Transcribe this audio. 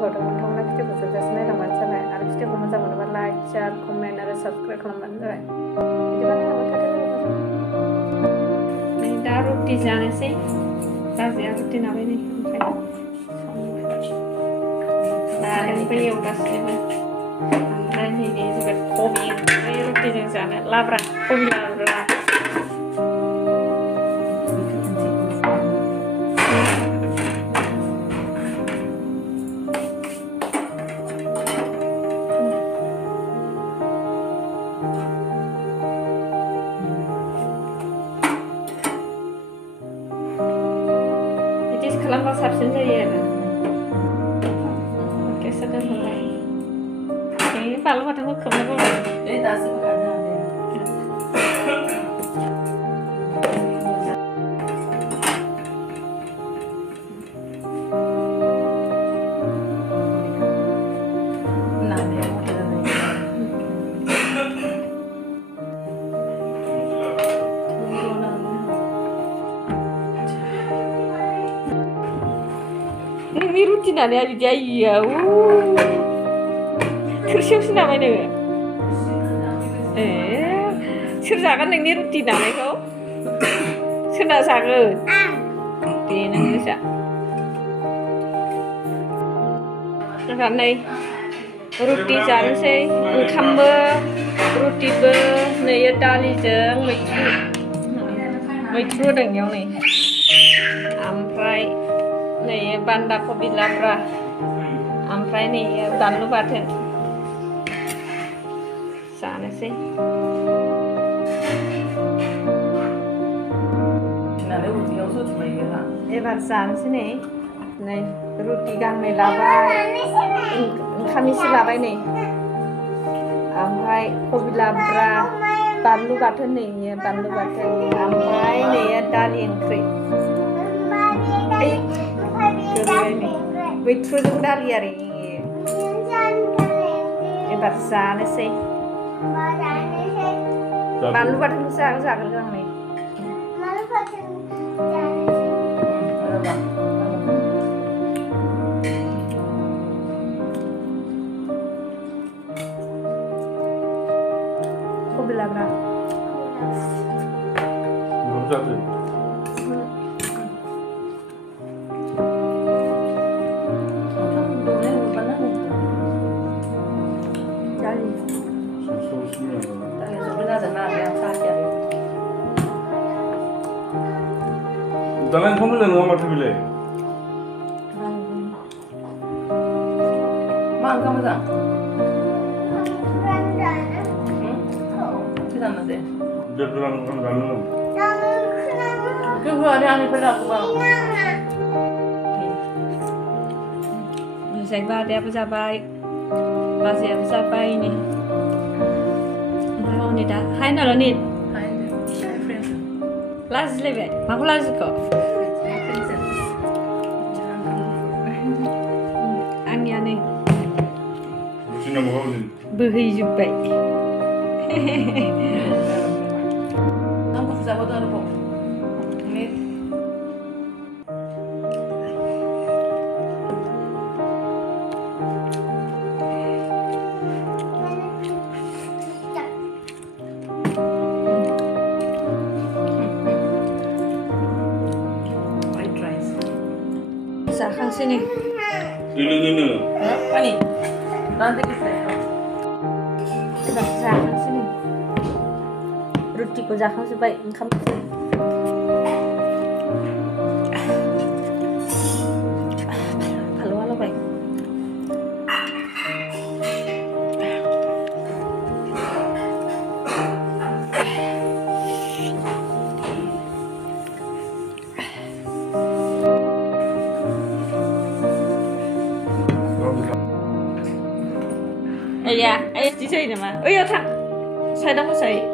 गोबावदों नोंथांमोना भिडिअखौ जोबजासिम नायलांबानो जाबाय आरो भिडिअखौ मोजां मोनोबा लाइक शेयार कमेन्ट आरो साबस्क्राइब खालामबानो जाबाय बिदिबा नायलांबाय थादो नै दा रुटि जानोसै बाजैया रुटि नाबाय नै ओमफ्राय नारेंबो एवगासिनोबो ओमफ्राय नै जोबोद कबि ओमफ्राय रुटिजों जानो लाब्रा कबि लाब्रा खालामबा साबसिन जायो आरो गेसआ दोनहरबाय बानलु बाथोनखौ खोबनांगौ दासो रुटि नानाया बिदि आइया थोरसियावसो नाबाय नोङो ए सोर जागोन नोंनि रुटि नानायखौ सोरना जागोन दे नोङो जा नै रुटि जानोसै ओंखामबो रुटिबो नै दालिजों मैथ्रु होदों इयाव नै ओमफ्राय नै बान्दा कबि लाब्रा ओमफ्राय नै बानलु बाथोन जानोसै एबार जानोसै नै रुटि गांनै लाबाय ओंखाम एसे लाबाय नै ओमफ्राय कबि लाब्रा बानलु बाथोन नै बानलु बाथोन ओमफ्राय नै दालि ओंख्रि मैथ्रुजों दालि आरो एबार जानोसै बानलु बाथोनखौ जाग्रोगोन आं नै कबि लाब्रा Dalam kamu lagi ngomong apa bile? Mang kamu tak? Tidak nanti. Dia bilang kamu dalam. Kau ada yang pernah aku bang? Saya baca apa sabai, baca apa sabai ini. Mau ni dah, hai nalo ni. Last level, aku last kok. Angin ni. Sini mau ni. Berhijau. Kamu bisa buat apa? Ni. Sakan sini. Ini. Apa ni? Nanti kita. Sakan sini. Ruti ko jakan sebaik income. Halo baik. Iya, ayo disini nama. Oh iya, tak. Saya dah mau saya.